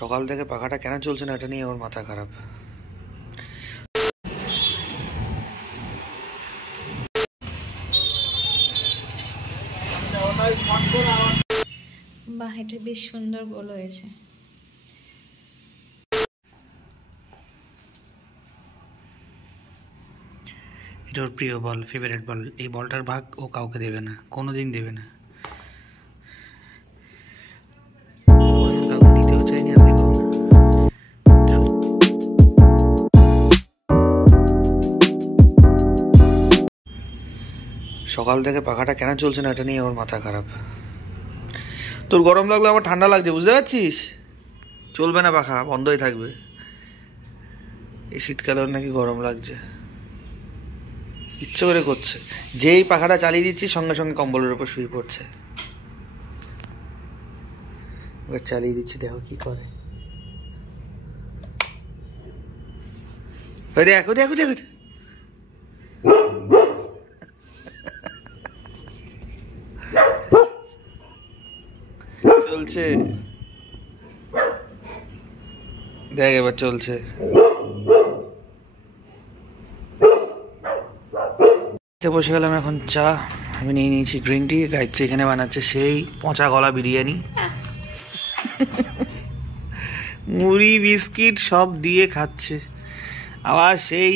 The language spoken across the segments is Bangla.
সকাল থেকে পাখাটা কেন চলছে না এটা নিয়ে ওর মাথা খারাপ। বাহ, এটা বেশ সুন্দর গোল হয়েছে। এটা ওর প্রিয় বল, ফেভারিট বল। এই বলটার ভাগ ও কাউকে দেবে না, কোনোদিন দেবে না। কাউকে দিতেও চাইনি, আর দেবেও না। সকাল থেকে পাখাটা কেন চলছে না এটা নিয়ে ওর মাথা খারাপ। তোর গরম লাগলে আমার ঠান্ডা লাগছে, বুঝতে পারছিস? চলবে না, পাখা বন্ধই থাকবে। এই শীতকালে ওর নাকি গরম লাগছে, ইচ্ছে করে করছে। যেই পাখাটা চালিয়ে দিচ্ছি সঙ্গে সঙ্গে কম্বলের উপর শুয়ে পড়ছে। এবার চালিয়ে দিচ্ছি, দেখো কি করে। দেখো দেখো দেখো, চলছে দেখ, এবার চলছে। বসে গেলাম এখন চা। আমি নিয়ে নিয়েছি গ্রিন টি। গায়ত্রী এখানে বানাচ্ছে সেই পচা গলা বিরিয়ানি, মুড়ি বিস্কিট সব দিয়ে খাচ্ছে। আবার সেই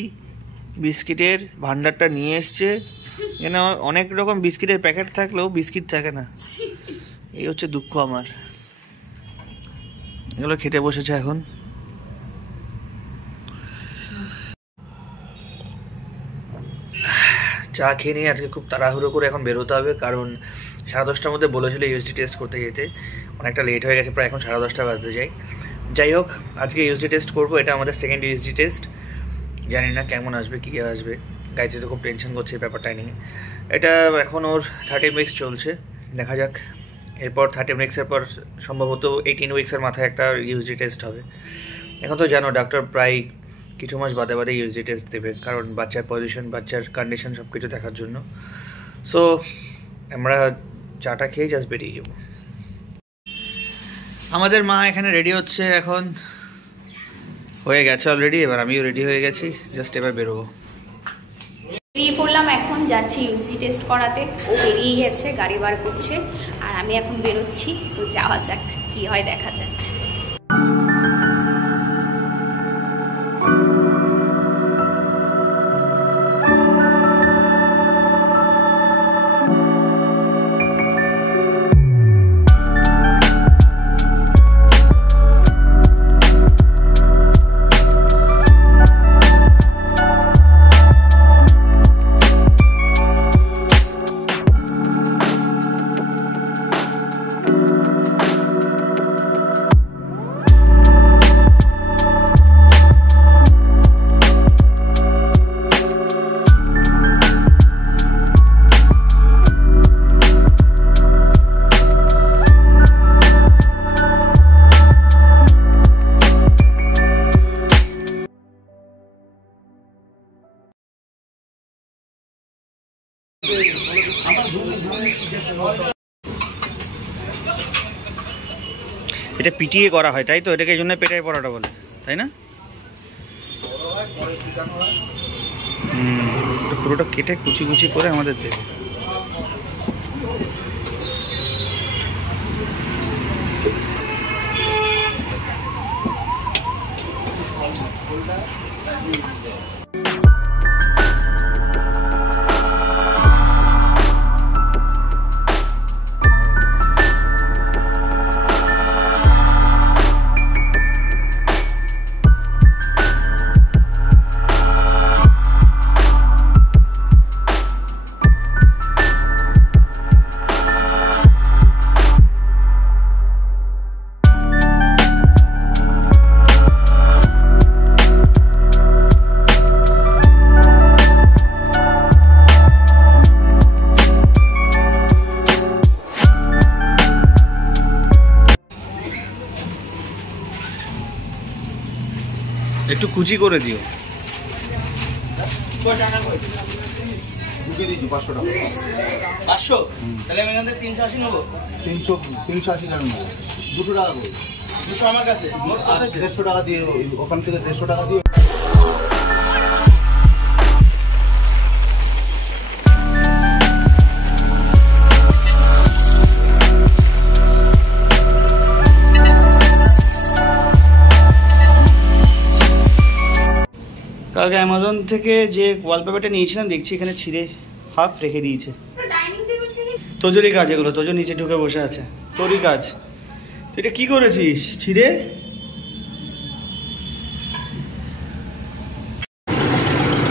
বিস্কিটের ভান্ডারটা নিয়ে এসছে। এখানে অনেক রকম বিস্কিটের প্যাকেট থাকলেও বিস্কিট থাকে না, এই হচ্ছে দুঃখ আমার। এগুলো খেতে বসেছে এখন। চা খেয়ে নিয়ে আজকে খুব তাড়াহুড়ো করে এখন বেরোতে হবে, কারণ 10:30টার মধ্যে বলেছিল ইউএসডি টেস্ট করতে যেতে। অনেকটা লেট হয়ে গেছে, প্রায় এখন 10:30 বাজতে যাই। যাই হোক, আজকে ইউএসডি টেস্ট করবো। এটা আমাদের সেকেন্ড ইউএসডি টেস্ট। জানি না কেমন আসবে, কী আসবে। গাইছে তো খুব টেনশন করছে এই ব্যাপারটা নিয়ে। এটা এখন ওর 30 উইকস চলছে, দেখা যাক। এরপর 30 উইকসের পর সম্ভবত 18 উইকসের মাথায় একটা ইউএসডি টেস্ট হবে। এখন তো জানো ডাক্তার প্রায় কিছু মাস বাদে বাদে ইউএসডি টেস্ট দেবে, কারণ বাচ্চার পজিশন, বাচ্চার কন্ডিশন সব কিছু দেখার জন্য। সো আমরা চাটা খেয়ে জাস্ট বেরিয়ে যাবো। আমাদের মা এখানে রেডি হচ্ছে, এখন হয়ে গেছে অলরেডি। এবার আমিও রেডি হয়ে গেছি, জাস্ট এবার বেরোবো। বেরিয়ে পড়লাম, এখন যাচ্ছি ইউএসডি টেস্ট করাতে। ও বেরিয়ে গেছে, গাড়ি বার করছে, আর আমি এখন বেরোচ্ছি। তো যাওয়া যাক, কি হয় দেখা যাক। এটা পিটিয়ে করা হয়, তাই তো? এটাকে এই জন্য পেটাই পড়াটা বলে, তাই না? পুরোটা কেটে কুচি কুচি করে আমাদের দেবে। একটু কুচি করে দিও। 500 টাকা। 500? তাহলে আমি এখান থেকে 380 নেবো। 380 টাকা নেবো। 200 টাকা করে। আমার কাছে 150 টাকা দিয়ে ওখান থেকে 150 টাকা দিয়ে। কালকে অ্যামাজন থেকে যে ওয়ালপেপারটা নিয়েছিলাম দেখছি এখানে ছিঁড়ে হাফ রেখে দিয়েছে। তোজোরই কাজ এগুলো, তোজো নিচে ঢুকে বসে আছে, তোরই কাজ। তুই এটা কি করেছিস ছিঁড়ে?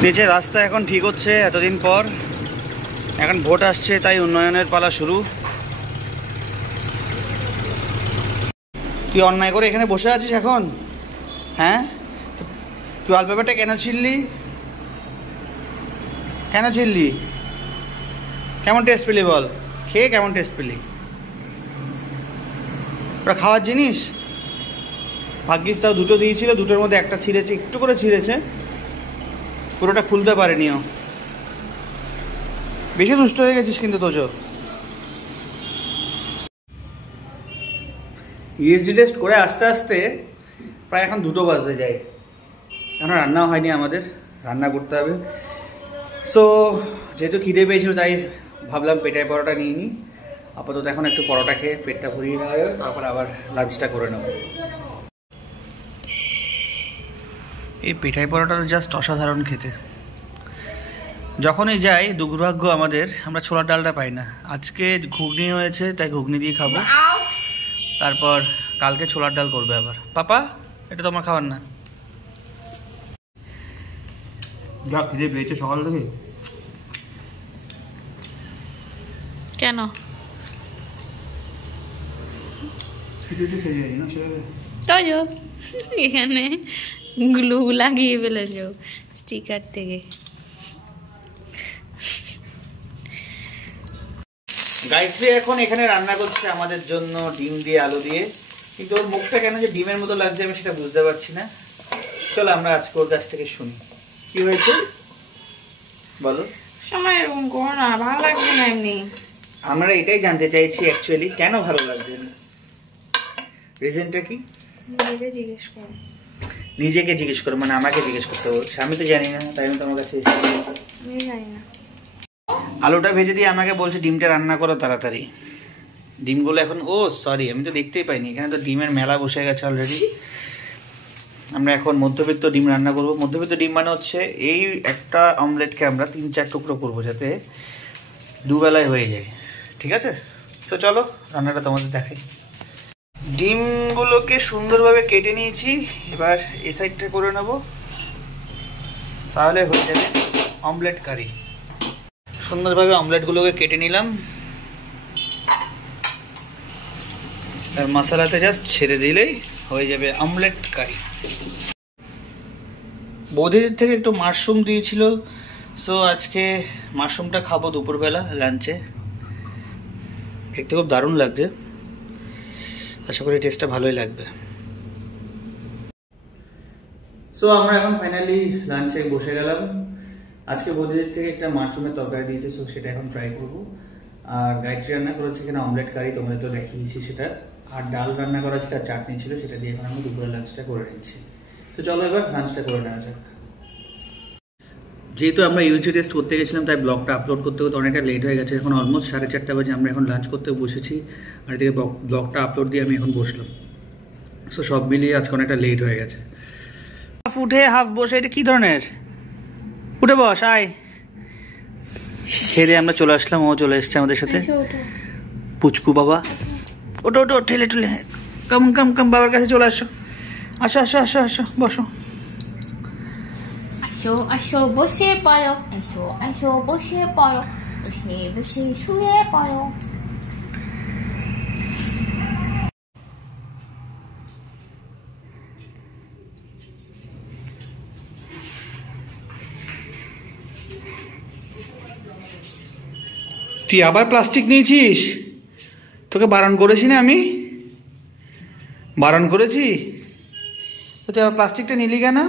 নিচে রাস্তা এখন ঠিক হচ্ছে এতদিন পর, এখন ভোট আসছে তাই উন্নয়নের পালা শুরু। তুই অন্যায় করে এখানে বসে আছিস এখন? হ্যাঁ, তুই ওয়ালপেপারটা কেন ছিঁড়লি? কেন ছিঁড়লি? কেমন টেস্ট পেলি বল? খেয়ে কেমন টেস্ট পেলি? ওটা খাওয়ার জিনিস? ভাগ্যিস তাও দুটো দিয়েছিল, দুটোর মধ্যে একটা ছিঁড়েছে, একটু করে ছিঁড়েছে, পুরোটা খুলতে পারেনিও। বেশি দুষ্ট হয়ে গেছিস কিন্তু তোজো। ইএসডি টেস্ট করে আস্তে আস্তে প্রায় এখন 2টো বাজতে যায়। এখন রান্নাও হয়নি আমাদের, রান্না করতে হবে। সো যেহেতু খিদে পেয়েছিল তাই ভাবলাম পেটাই পরোটা নিয়ে নিই। আপাতত এখন একটু পরোটা খেয়ে পেটটা ভরিয়ে নেওয়া যাবে, তারপর আবার লাঞ্চটা করে নেব। এই পেটাই পরোটাটা জাস্ট অসাধারণ খেতে। যখনই যাই দুর্ভাগ্য আমাদের, আমরা ছোলার ডালটা পাই না। আজকে ঘুগনি হয়েছে তাই ঘুগনি দিয়ে খাবো, তারপর কালকে ছোলার ডাল করবে আবার। পাপা এটা তো আমার খাবার না। যা খিদে পেয়েছে সকাল থেকে। কেন? তোজো এখানে গ্লু লাগিয়ে ফেলেছো স্টিকার থেকে। গায়ত্রী এখন এখানে রান্না করছে আমাদের জন্য ডিম দিয়ে আলু দিয়ে, কিন্তু ওর মুখটা কেন যে ডিমের মতো লাগছে আমি সেটা বুঝতে পারছি না। চলো আমরা আজকে ওর কাছ থেকে শুনি কি হয়েছে, বলো। সময় এরকম করো না, ভালো লাগবে না এমনি। আমরা এটাই জানতে চাইছি অ্যাকচুয়ালি কেন ভালো লাগছে না, রিজনটা কি? নিজেকে জিজ্ঞেস করো। নিজেকে জিজ্ঞেস করো মানে আমাকে জিজ্ঞেস করতে বলছে? আমি তো জানি না, তাই আমি তোমার কাছে এসেছি। আমি জানি না। আলুটা ভেজে দিয়ে আমাকে বলছে ডিমটা রান্না করো তাড়াতাড়ি। ডিমগুলো এখন, ও সরি আমি তো দেখতেই পাইনি, এখানে তো ডিমের মেলা বসে গেছে অলরেডি। আমরা এখন মধ্যবিত্ত ডিম রান্না করব। মধ্যবিত্ত ডিম মানে হচ্ছে এই একটা অমলেটকে আমরা 3-4 টুকরো করবো যাতে দুবেলায় হয়ে যায়, ঠিক আছে? তো চলো রান্নাটা তোমাদের দেখাই। ডিমগুলোকে সুন্দরভাবে কেটে নিয়েছি, এবার এই সাইডটা করে নেব, তাহলে হয়ে যাবে অমলেট কারি। সুন্দরভাবে অমলেটগুলোকে কেটে নিলাম, আর মশলাতে জাস্ট ছেড়ে দিলেই হয়ে যাবে অমলেট কারি। বৌদিদের থেকে একটু মাশরুম দিয়েছিল, সো আজকে মাশরুমটা খাবো দুপুরবেলা লাঞ্চে। দেখতে খুব দারুণ লাগছে, আশা করি টেস্টটা ভালোই লাগবে। সো আমরা এখন ফাইনালি লাঞ্চে বসে গেলাম। আজকে বৌদিদের থেকে একটা মাশরুমের তরকারি দিয়েছে, সো সেটা এখন ট্রাই করবো। আর গায়ত্রী রান্না করেছে এখানে অমলেট কারি, তোমাদের তো দেখিয়েছি সেটা। আর ডাল রান্না করা ছিল আর চাটনি ছিল, সেটা দিয়ে এখন আমি দুপুরের লাঞ্চটা করে নিচ্ছি। তো চলো এবার লাঞ্চটা করে নেওয়া যাক। যেহেতু আমরা ইউজি টেস্ট করতে গেছিলাম তাই ব্লগটা আপলোড করতে করতে অনেকটা লেট হয়ে গেছে। এখন অলমোস্ট 4:30 বাজে, আমরা এখন লাঞ্চ করতে বসেছি, আর এদিকে ব্লগটা আপলোড দিয়ে আমি এখন বসলাম। সো সব মিলিয়ে আজকে অনেকটা লেট হয়ে গেছে। হাফ উঠে হাফ বসে, এটা কি ধরনের? উঠে বস, আয়। ছেড়ে আমরা চলে আসলাম, ও চলে এসছে আমাদের সাথে। পুচকু বাবা, ওটো ওটো ঠেলে ঠেলে, কাম কাম কাম, বাবার কাছে চলে আসো। আসো আসো আসো আসো, বসো। আসো আসো বসে পড়ো, আসো আসো বসে পড়ো, বসে বসে শুয়ে পড়ো। তুই আবার প্লাস্টিক নিয়েছিস? তোকে বারণ করেছি না আমি? বারণ করেছি তো, তুই আবার প্লাস্টিকটা নিলি কেন?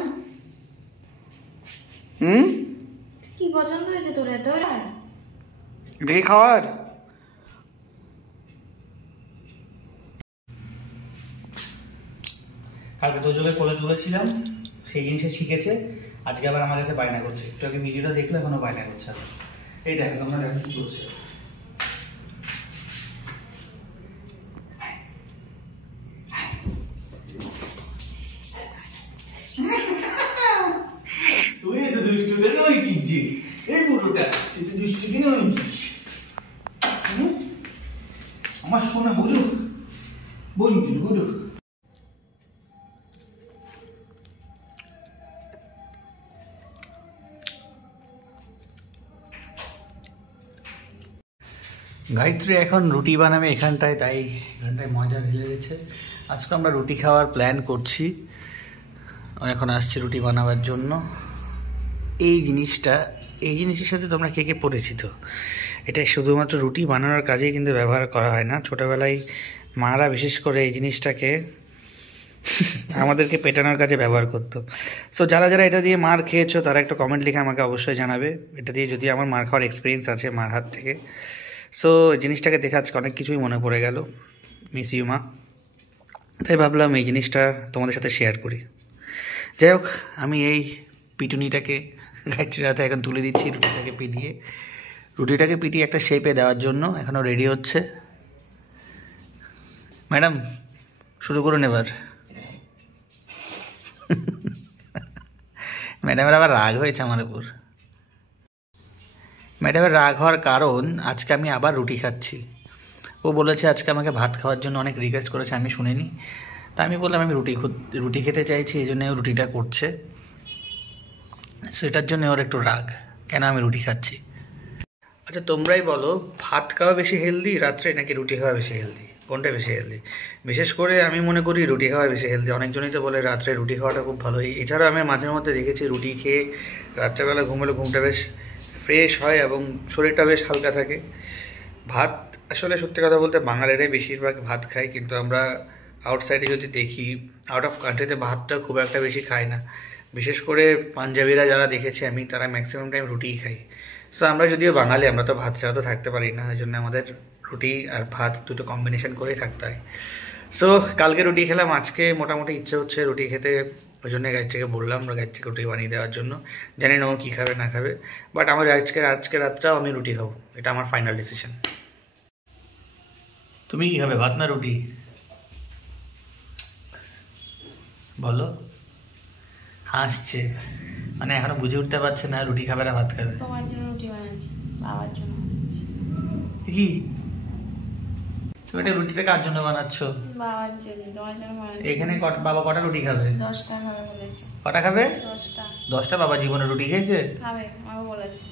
কি পছন্দ হয়েছে তোর এত? দেখি খাওয়ার। কালকে তোজোকে কোলে তুলেছিলাম, সেই জিনিসটা শিখেছে, আজকে আবার আমার কাছে বায়না করছে। একটু আগে ভিডিওটা দেখলে এখনো বায়না করছে। এই দেখো, তোমরা দেখো কি করছে। তুই তো দুষ্টু কেন হয়েছিস যে? এই বুড়োটা তুই তো দুষ্টু কেন হয়েছিস? আমার সোনা বুড়ো বন্ধু বুড়ো। গায়ত্রী এখন রুটি বানাবে এখানটায়, তাই এখানটায় ময়দা ঢেলে দিয়েছে। আজকে আমরা রুটি খাওয়ার প্ল্যান করছি। এখন আসছে রুটি বানাবার জন্য। এই জিনিসের সাথে তোমরা কে কে পরিচিত? এটা শুধুমাত্র রুটি বানানোর কাজেই কিন্তু ব্যবহার করা হয় না। ছোটোবেলায় মারা বিশেষ করে এই জিনিসটাকে আমাদেরকে পেটানোর কাজে ব্যবহার করতো। সো যারা যারা এটা দিয়ে মার খেয়েছো তারা একটা কমেন্ট লিখে আমাকে অবশ্যই জানাবে। এটা দিয়ে যদি আমার মার খাওয়ার এক্সপিরিয়েন্স আছে মার হাত থেকে। সো জিনিসটাকে দেখে আজকে অনেক কিছুই মনে পড়ে গেল। মিস ইউ মা। তাই ভাবলাম এই জিনিসটা তোমাদের সাথে শেয়ার করি। যাই হোক, আমি এই পিটুনিটাকে গায়ত্রীর হাতে এখন তুলে দিচ্ছি, রুটিটাকে পিটিয়ে একটা শেপে দেওয়ার জন্য। এখনও রেডি হচ্ছে। ম্যাডাম শুরু করুন এবার। ম্যাডামের আবার রাগ হয়েছে আমার উপর। ম্যাডামের রাগ হওয়ার কারণ আজকে আমি আবার রুটি খাচ্ছি। ও বলেছে আজকে আমাকে ভাত খাওয়ার জন্য অনেক রিকোয়েস্ট করেছে, আমি শুনিনি। তা আমি বললাম আমি রুটি খেতে চাইছি, এই জন্য ও রুটিটা করছে। সেটার জন্য ওর একটু রাগ, কেন আমি রুটি খাচ্ছি। আচ্ছা তোমরাই বলো, ভাত খাওয়া বেশি হেলদি রাত্রে নাকি রুটি খাওয়া বেশি হেলদি? কোনটা বেশি হেলদি? বিশেষ করে আমি মনে করি রুটি খাওয়া বেশি হেলদি। অনেকজনই তো বলে রাত্রে রুটি খাওয়াটা খুব ভালো। এছাড়াও আমি মাঝে মধ্যে দেখেছি রুটি খেয়ে রাত্রেবেলা ঘুমলে ঘুমটা বেশ ফ্রেশ হয় এবং শরীরটা বেশ হালকা থাকে। ভাত আসলে সত্যি কথা বলতে বাঙালিরাই বেশিরভাগ ভাত খায়, কিন্তু আমরা আউটসাইডে যদি দেখি, আউট অফ কান্ট্রিতে ভাতটা খুব একটা বেশি খায় না। বিশেষ করে পাঞ্জাবিরা যারা দেখেছি আমি, তারা ম্যাক্সিমাম টাইম রুটিই খায়। সো আমরা যদিও বাঙালি, আমরা তো ভাত ছাড়া তো থাকতে পারি না, এই জন্য আমাদের রুটি আর ভাত দুটো কম্বিনেশন করেই থাকতে হয়। সো কালকে রুটি খেলাম, আজকে মোটামুটি ইচ্ছে হচ্ছে রুটি খেতে, ওই জন্য গায়ত্রীকে বললাম গায়ত্রীকে রুটি বানিয়ে দেওয়ার জন্য। জানি না ও কী খাবে না খাবে, বাট আমার আজকে রাতটাও আমি রুটি খাবো, এটা আমার ফাইনাল ডিসিশন। তুমি কি খাবে, ভাত না রুটি? বলো। হাসছে, মানে এখনো বুঝে উঠতে পারছে না রুটি খাবে না ভাত খাবে। তোমার জন্য রুটি বানাচ্ছি, বাবার জন্য। কি তুমি এটা রুটিটা কার জন্য বানাচ্ছ? বাবার জন্য। তোমার জন্য বানাচ্ছি। এখানে বাবা কটা রুটি খাবে? 10টা খাবে বলেছে। কটা খাবে? 10টা। 10টা? বাবা জীবনে রুটি খেয়েছে? খাবে, বাবা বলেছে।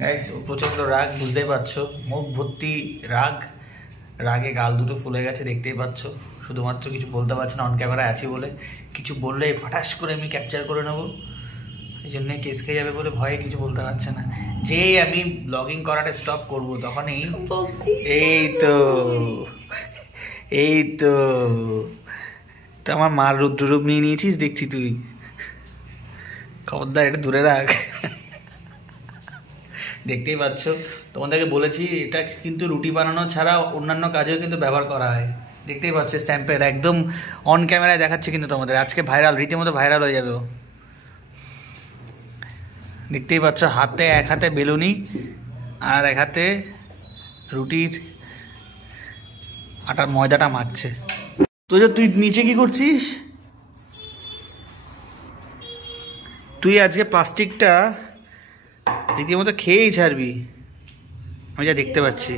গাইস প্রচন্ড রাগ, বুঝতেই পারছো, মুখ ভর্তি রাগ, রাগে গাল দুটো ফুলে গেছে, দেখতেই পাচ্ছ। শুধুমাত্র কিছু বলতে পারছি না, অন ক্যামেরায় আছি বলে। কিছু বললে ফাটাস করে আমি ক্যাপচার করে নেবো, এই জন্যে কেস খেয়ে যাবে বলে ভয়ে কিছু বলতে পারছে না। যেই আমি ব্লগিং করাটা স্টপ করবো তখনই এই তো আমার মার রুদ্ররূপ নিয়ে নিয়েছিস দেখছি তুই। খবরদার এটা দূরে রাখ। দেখতেই পাচ্ছ, তোমাদেরকে বলেছি এটা কিন্তু রুটি বানানো ছাড়া অন্যান্য কাজেও কিন্তু ব্যবহার করা হয়। দেখতেই পাচ্ছ স্যাম্পেল একদম অন ক্যামেরায় দেখাচ্ছে কিন্তু তোমাদের। আজকে ভাইরাল, রীতিমতো ভাইরাল হয়ে যাবে। দেখতেই পাচ্ছ হাতে, এক হাতে বেলুনি আর এক হাতে রুটির আটার ময়দাটা মাখছে। তো যে তুই নিচে কি করছিস? তুই আজকে প্লাস্টিকটা রীতিমতো খেয়েই ছাড়বি, আমি যা দেখতে পাচ্ছি।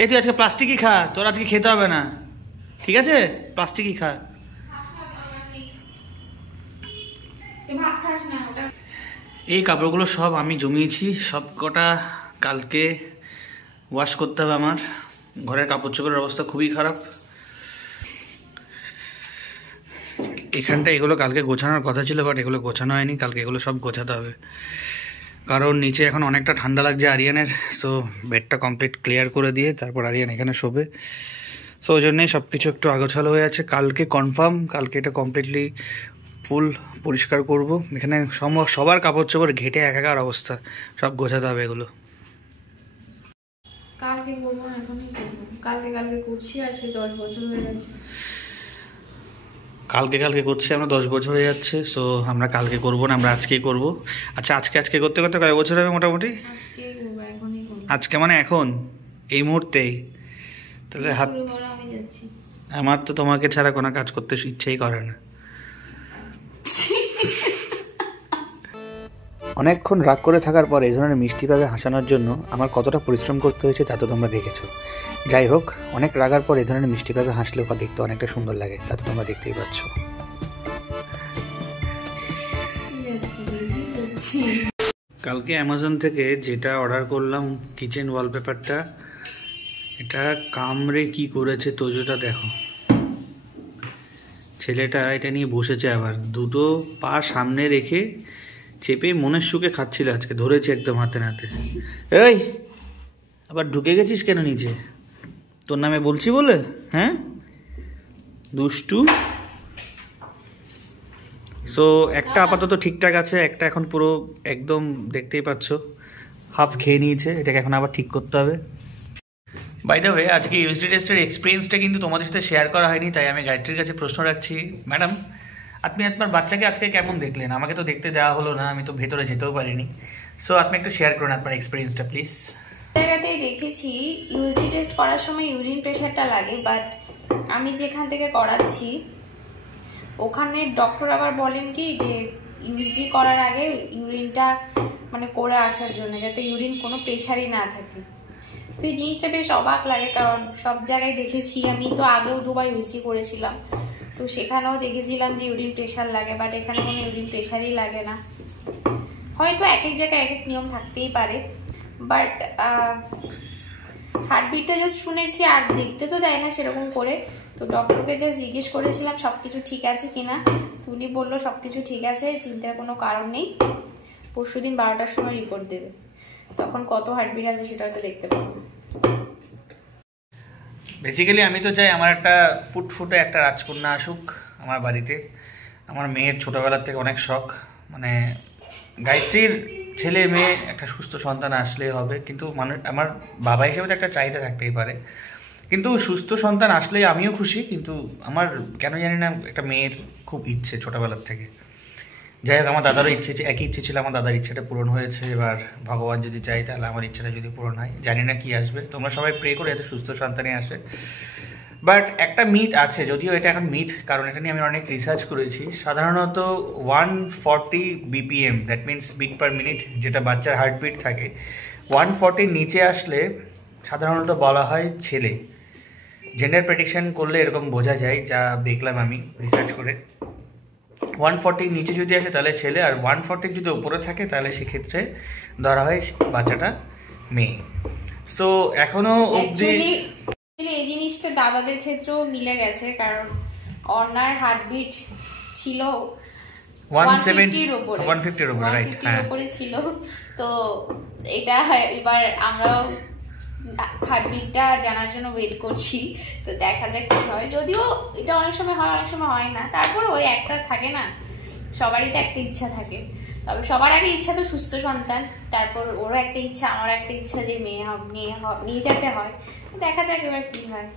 এই তুই আজকে প্লাস্টিকই খা, তোর আজকে খেতে হবে না, ঠিক আছে? প্লাস্টিকই খা। এই কাপড়গুলো সব আমি জমিয়েছি, সব কটা কালকে ওয়াশ করতে হবে আমার। ঘরের কাপড় চোপড়ের অবস্থা খুবই খারাপ। এখানটা এগুলো কালকে গোছানোর কথা ছিল, বাট এগুলো গোছানো হয়নি। কালকে এগুলো সব গোছাতে হবে, কারণ নিচে এখন অনেকটা ঠান্ডা লাগছে আরিয়ানের। সো বেডটা কমপ্লিট ক্লিয়ার করে দিয়ে তারপর আরিয়ান এখানে শোবে। সো ওই জন্যই সব কিছু একটু আগোছালো হয়ে আছে। কালকে কনফার্ম, কালকে এটা কমপ্লিটলি ফুল পরিষ্কার করব। এখানে সবার কাপড় চোপড় ঘেটে একাকার অবস্থা, সব গোছাতে হবে এগুলো। কালকে করবো না, এখনই করবো। কালকে করছি, আছে 10 বছর হয়ে গেছে। কালকে করছি আমরা, 10 বছর হয়ে যাচ্ছে। সো আমরা কালকে করবো না, আমরা আজকেই করব। আচ্ছা, আজকে করতে করতে কয় বছর হবে মোটামুটি? আজকেই করবো, এখনই করবো। আজকে মানে এখন এই মুহূর্তেই? তাহলে হাত, শুরু করো, আমি যাচ্ছি। আমার তো তোমাকে ছাড়া কোনো কাজ করতে ইচ্ছেই করে না। অনেকক্ষণ রাগ করে থাকার পর এই ধরনের মিষ্টিভাবে হাসানোর জন্য আমার কতটা পরিশ্রম করতে হয়েছে তা তো তোমরা দেখেছো। যাই হোক, অনেক রাগার পর এই ধরনের মিষ্টিভাবে হাসলেও দেখতে অনেকটা সুন্দর লাগে, তা তো তোমরা দেখতেই পাচ্ছ। কালকে অ্যামাজন থেকে যেটা অর্ডার করলাম, কিচেন ওয়ালপেপারটা, এটা কামড়ে কি করেছে তোজোটা দেখো। ছেলেটা এটা নিয়ে বসেছে, আবার দুটো পা সামনে রেখে চেপে মনের সুখে খাচ্ছিল। আজকে ধরেছে একদম হাতে নাতে। এই আবার ঢুকে গেছিস কেন নিচে? তোর নামে বলছি বলে? হ্যাঁ দুষ্টু। সো একটা আপাতত ঠিকঠাক আছে, একটা এখন পুরো একদম দেখতেই পাচ্ছ হাফ খেয়ে নিয়েছে। এটাকে এখন আবার ঠিক করতে হবে। বাই দ্য ওয়ে, আজকে ইউএসডি টেস্টের এক্সপিরিয়েন্সটা কিন্তু তোমাদের সাথে শেয়ার করা হয়নি, তাই আমি গায়ত্রীর কাছে প্রশ্ন রাখছি। ম্যাডাম, আপনি আপনার বাচ্চাকে আজকে কেমন দেখলেন? আমাকে তো দেখতে দেওয়া হলো না, আমি তো ভেতরে যেতেও পারিনি। সো আপনি একটু শেয়ার করুন আপনার এক্সপিরিয়েন্সটা প্লিজ। জায়গাতেই দেখেছি ইউএসডি টেস্ট করার সময় ইউরিন প্রেশারটা লাগে, বাট আমি যেখান থেকে করাচ্ছি ওখানে ডক্টর আবার বলেন কি যে ইউএসডি করার আগে ইউরিনটা মানে করে আসার জন্য, যাতে ইউরিন কোনো প্রেশারই না থাকে। তো এই জিনিসটা বেশ অবাক লাগে, কারণ সব জায়গায় দেখেছি, আমি তো আগেও 2 বার ইউএসডি করেছিলাম, তো সেখানেও দেখেছিলাম যে ইউরিন প্রেশার লাগে, বাট এখানে কোনো ইউরিন প্রেশারই লাগে না। হয়তো এক এক জায়গায় এক এক নিয়ম থাকতেই পারে, বাট হার্টবিটটা জাস্ট শুনেছি, আর দেখতে তো দেয় না সেরকম করে। তো ডক্টরকে জাস্ট জিজ্ঞেস করেছিলাম সব কিছু ঠিক আছে কিনা, তো উনি বললো সব কিছু ঠিক আছে, চিন্তার কোনো কারণ নেই, পরশুদিন 12টার সময় রিপোর্ট দেবে, তখন কত হার্টবিট আছে সেটা হয়তো দেখতে পাবো। বেসিক্যালি আমি তো চাই আমার একটা ফুটফুটে একটা রাজকন্যা আসুক আমার বাড়িতে। আমার মেয়ের ছোটোবেলার থেকে অনেক শখ, মানে গায়ত্রীর ছেলে মেয়ে একটা সুস্থ সন্তান আসলেই হবে। কিন্তু মানুষ, আমার বাবা হিসেবে তো একটা চাহিদা থাকতেই পারে, কিন্তু সুস্থ সন্তান আসলেই আমিও খুশি। কিন্তু আমার কেন জানি না একটা মেয়ের খুব ইচ্ছে ছোটোবেলার থেকে। যাই হোক, আমার দাদারও ইচ্ছে, একই ইচ্ছে ছিল, আমার দাদার ইচ্ছাটা পূরণ হয়েছে। এবার ভগবান যদি চাই তাহলে আমার ইচ্ছাটা যদি পূরণ হয়, জানি না কি আসবে। তোমরা সবাই প্রে করে যাতে সুস্থ সন্তানই আসে। বাট একটা মিথ আছে, যদিও এটা এখন মিথ, কারণ এটা নিয়ে আমি অনেক রিসার্চ করেছি। সাধারণত 140 BPM, that means beat per minute, যেটা বাচ্চার হার্টবিট থাকে, 140 নিচে আসলে সাধারণত বলা হয় ছেলে। জেন্ডার প্রেডিকশন করলে এরকম বোঝা যায়, যা দেখলাম আমি রিসার্চ করে। 140 নিচে যদি আসে তাহলে ছেলে, আর 140 যদি উপরে থাকে তাহলে সেক্ষেত্রে ধরা হয় বাচ্চাটা মেয়ে। সো এখনো অবধি এই জিনিসটা দাদাদের ক্ষেত্রেও মিলে গেছে, কারণ অর্ণার হার্টবিট ছিল 150-র উপরে, 150-র উপরে, রাইট, 150-র উপরে ছিল। তো এটা এবার আমরাও হার্টবিটটা জানার জন্য ওয়েট করছি, তো দেখা যাক কি হয়। যদিও এটা অনেক সময় হয়, অনেক সময় হয় না, তারপর ওই একটা থাকে না, সবারই তো একটা ইচ্ছা থাকে। তবে সবার আগে ইচ্ছা তো সুস্থ সন্তান, তারপর ওরও একটা ইচ্ছা, আমারও একটা ইচ্ছা যে মেয়ে যাতে হয়। দেখা যাক এবার কি হয়।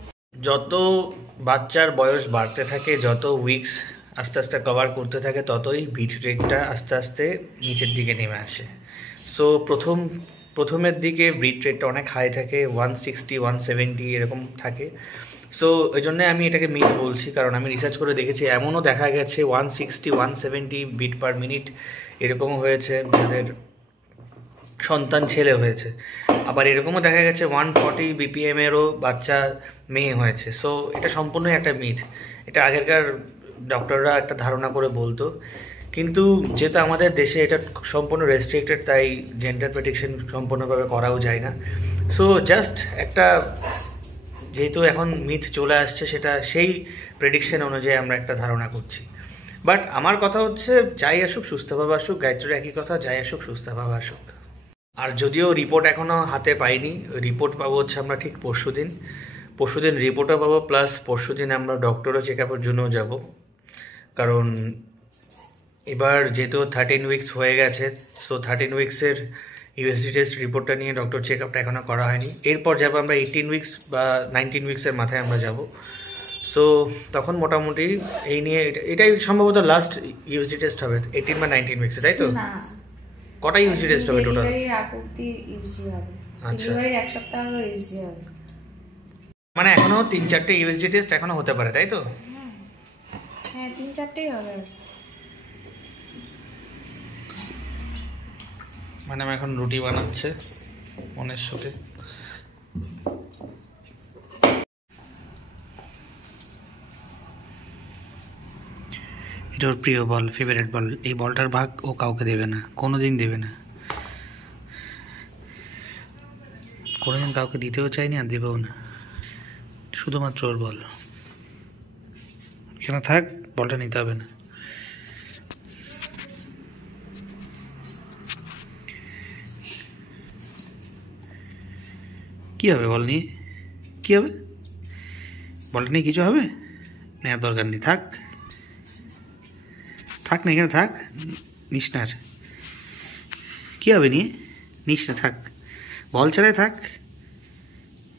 যত বাচ্চার বয়স বাড়তে থাকে, যত উইকস আস্তে আস্তে কভার করতে থাকে, ততই বিট রেটটা আস্তে আস্তে নিচের দিকে নেমে আসে। সো প্রথমের দিকে বিট রেটটা অনেক হাই থাকে, 160, 170 এরকম থাকে। সো ওই জন্যে আমি এটাকে মিথ বলছি, কারণ আমি রিসার্চ করে দেখেছি, এমনও দেখা গেছে 160, 170 বিট পার মিনিট এরকমও হয়েছে যাদের সন্তান ছেলে হয়েছে। আবার এরকমও দেখা গেছে 140 BPM-এরও বাচ্চা মেয়ে হয়েছে। সো এটা সম্পূর্ণই একটা মিথ। এটা আগেরকার ডক্টররা একটা ধারণা করে বলতো, কিন্তু যেহেতু আমাদের দেশে এটা সম্পূর্ণ রেস্ট্রিক্টেড, তাই জেন্ডার প্রেডিকশন সম্পূর্ণভাবে করাও যায় না। সো জাস্ট একটা, যেহেতু এখন মিথ চলে আসছে, সেটা সেই প্রেডিকশন অনুযায়ী আমরা একটা ধারণা করছি। বাট আমার কথা হচ্ছে, যাই আসুক সুস্থভাবে আসুক, গায়ত্রীর একই কথা, যাই আসুক সুস্থভাবে আসুক। আর যদিও রিপোর্ট এখনও হাতে পাইনি, রিপোর্ট পাবো হচ্ছে আমরা ঠিক পরশুদিন রিপোর্টও পাবো, প্লাস পরশুদিন আমরা ডক্টরও চেক আপের জন্যও যাব। কারণ এবার যেহেতু 13 উইকস হয়ে গেছে, সো 13 উইকসের ইউএসজি টেস্ট রিপোর্টটা নিয়ে ডক্টর চেক আপটা এখনও করা হয়নি। এরপর যাবো আমরা 18 উইকস বা 19 উইকসের মাথায় আমরা যাব। সো তখন মোটামুটি এই নিয়ে এটাই সম্ভবত লাস্ট ইউএসজি টেস্ট হবে 18 বা 19 উইকসে, তাই তো? না, কটা ইউএসজি টেস্ট হবে টোটাল? ইউএসজি হবে। আচ্ছা, ডেলিভারির এক সপ্তাহ হলো ইউএসজি হবে। মানে এখনো 3-4টে ইউএসজি টেস্ট এখনো হতে পারে, তাই তো? হ্যাঁ, 3-4টেই হবে। মানে আমি এখন রুটি বানাচ্ছে মনের সাথে। এটা ওর প্রিয় বল, ফেভারিট বল। এই বলটার ভাগ ও কাউকে দেবে না, কোনোদিন দেবে না, কোনোদিন কাউকে দিতেও চাইনি আর দেবেও না, শুধুমাত্র ওর বল। এখানে থাক, বলটা নিতে হবে না। কি হবে বল নিয়ে? কি হবে? বলটা নিয়ে কিছু হবে? নেওয়ার দরকার নেই, থাক থাক না, এখানে থাক, নিস না। কী হবে নিয়ে? নিস না, থাক, বল ছাড়াই থাক।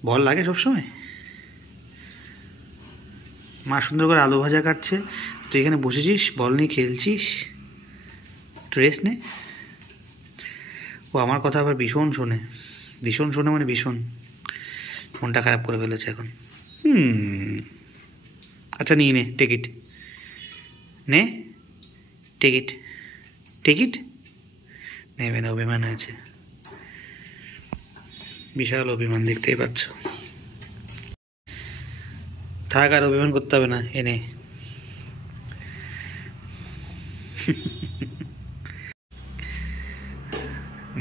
বল লাগে সবসময়? মা সুন্দর করে আলু ভাজা কাটছে, তুই এখানে বসেছিস বল নিয়ে খেলছিস। ট্রেস নে। ও আমার কথা আবার ভীষণ শোনে, ভীষণ শোনে, মানে ভীষণ। মনটা খারাপ করে ফেলেছে এখন। আচ্ছা নিয়ে নে, টিকিট নে, টিকিট টিকিট নেবে না, অভিমান হয়েছে, বিশাল অভিমান, দেখতেই পাচ্ছ। থাক, আর অভিমান করতে হবে না, এনে।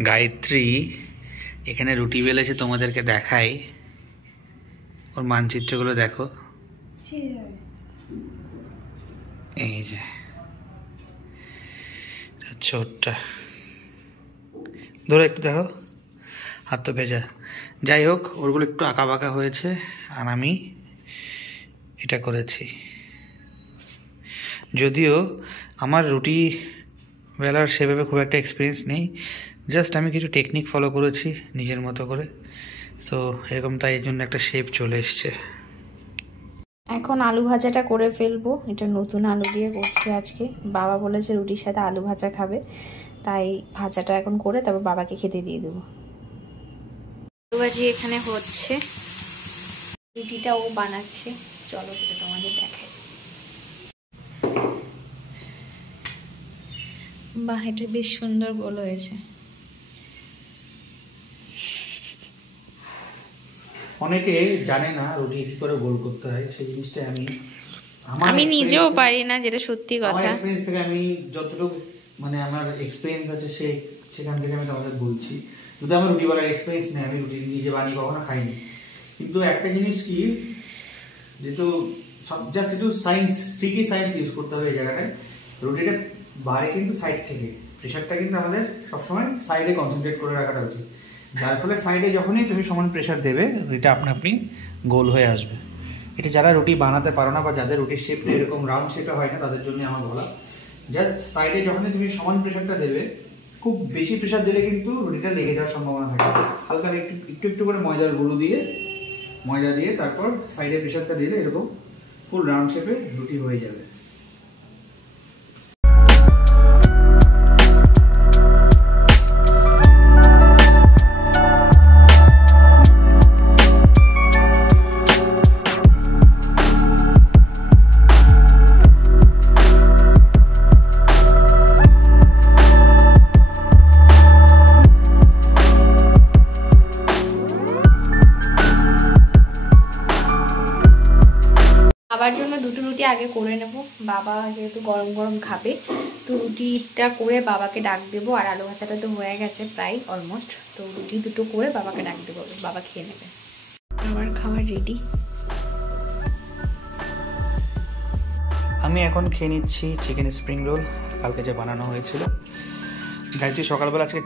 গায়ত্রী এখানে রুটি বেলেছে, তোমাদেরকে দেখাই, ওর মানচিত্রগুলো দেখো। এই যে ছোটটা ধরো, একটু দেখো, হাত তো ভেজা। যাই হোক, ওরগুলো একটু আঁকা বাঁকা হয়েছে, আর আমি এটা করেছি। যদিও আমার রুটি বেলার সেভাবে খুব একটা এক্সপিরিয়েন্স নেই, জাস্ট আমি কিছু টেকনিক ফলো করেছি নিজের মতো করে। সো এরকম, তাই এর জন্য একটা শেপ চলে এসছে। এখন আলু ভাজাটা করে ফেলবো। এটা নতুন আলু দিয়ে করছি আজকে। বাবা বলেছে রুটির সাথে আলু ভাজা খাবে, তাই ভাজাটা এখন করে তারপর বাবাকে খেতে দিয়ে দেবো। আলু ভাজি এখানে হচ্ছে, রুটিটা ও বানাচ্ছে। চলো সেটা তোমাদের দেখাই। বাহ, এটা বেশ সুন্দর গোল হয়েছে। অনেকে জানে না রুটি কি করে গোল করতে হয়, সেই জিনিসটা আমি নিজেও পারি না, যেটা সত্যি কথা। আমার এক্সপেরিয়েন্স থেকে আমি যতটুকু, মানে আমার এক্সপেরিয়েন্স আছে সেখান থেকে আমি তোমাদের বলছি। যদি আমার রুটি বানার এক্সপেরিয়েন্স নেই, আমি রুটি নিজে বানিয়ে কখনো খাইনি, কিন্তু একটা জিনিস কি, যেহেতু জাস্ট একটু সায়েন্স, ঠিকই সায়েন্স ইউজ করতে হবে এই জায়গাটায়। রুটিটা বাড়ে কিন্তু সাইড থেকে, প্রেশারটা কিন্তু আমাদের সবসময় সাইডে কনসেন্ট্রেট করে রাখাটা উচিত, যার ফলে সাইডে যখনই তুমি সমান প্রেশার দেবে, রুটিটা আপনা আপনি গোল হয়ে আসবে। এটা যারা রুটি বানাতে পারো না, বা যাদের রুটির শেপটা এরকম রাউন্ড শেপে হয় না, তাদের জন্য আমার বলা, জাস্ট সাইডে যখনই তুমি সমান প্রেশারটা দেবে, খুব বেশি প্রেশার দিলে কিন্তু রুটিটা লেগে যাওয়ার সম্ভাবনা থাকে। হালকা একটু একটু করে ময়দার গুঁড়ো দিয়ে, ময়দা দিয়ে তারপর সাইডে প্রেশারটা দিলে এরকম ফুল রাউন্ড শেপে রুটি হয়ে যাবে। বাবার জন্য দুটো রুটি আগে করে নেব। বাবা যেহেতু গরম গরম খাবে, তো রুটিটা করে বাবাকে ডাক দেবো। আর আলু ভাজাটা তো হয়ে গেছে প্রায় অলমোস্ট, তো রুটি দুটো করে বাবাকে ডাক দেবো, বাবা খেয়ে নেবে। আমার খাবার রেডি। আমি এখন খেয়ে নিচ্ছি চিকেন স্প্রিং রোল, কালকে যে বানানো হয়েছিল। গায়ত্রী সকালবেলা আজকে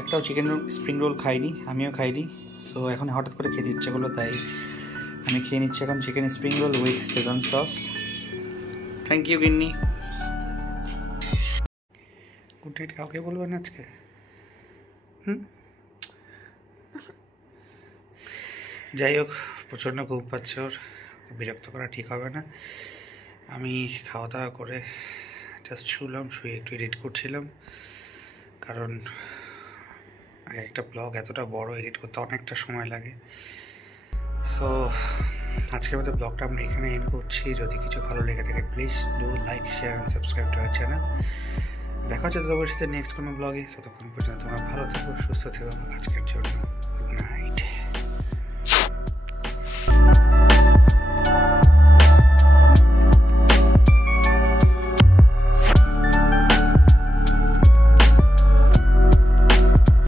একটাও চিকেন স্প্রিং রোল খাইনি, আমিও খাইনি। সো এখন হঠাৎ করে খেতে ইচ্ছে করলো, তাই আমি খেয়ে নিচ্ছি এখন chicken spring roll with Schezwan sauce. Thank you গিন্নি। গুড নাইট কাউকে বলবেন আজকে? যাই হোক, প্রচণ্ড ঘুম পাচ্ছে ওর, বিরক্ত করা ঠিক হবে না। আমি খাওয়া দাওয়া করে জাস্ট শুলাম, শুয়ে একটু এডিট করছিলাম, কারণ একটা ব্লগ এতটা বড় এডিট করতে অনেকটা সময় লাগে। সো আজকের মতো ব্লগটা আমরা এখানে এন্ড করছি। যদি কিছু ভালো লেগে থাকে please do like, share and subscribe to our channel. দেখা হচ্ছে তোমার সাথে নেক্সট কোনো ব্লগে। ততক্ষণ পর্যন্ত তোমরা ভালো থেকো, সুস্থ থেকো। আজকের জন্য গুড নাইট।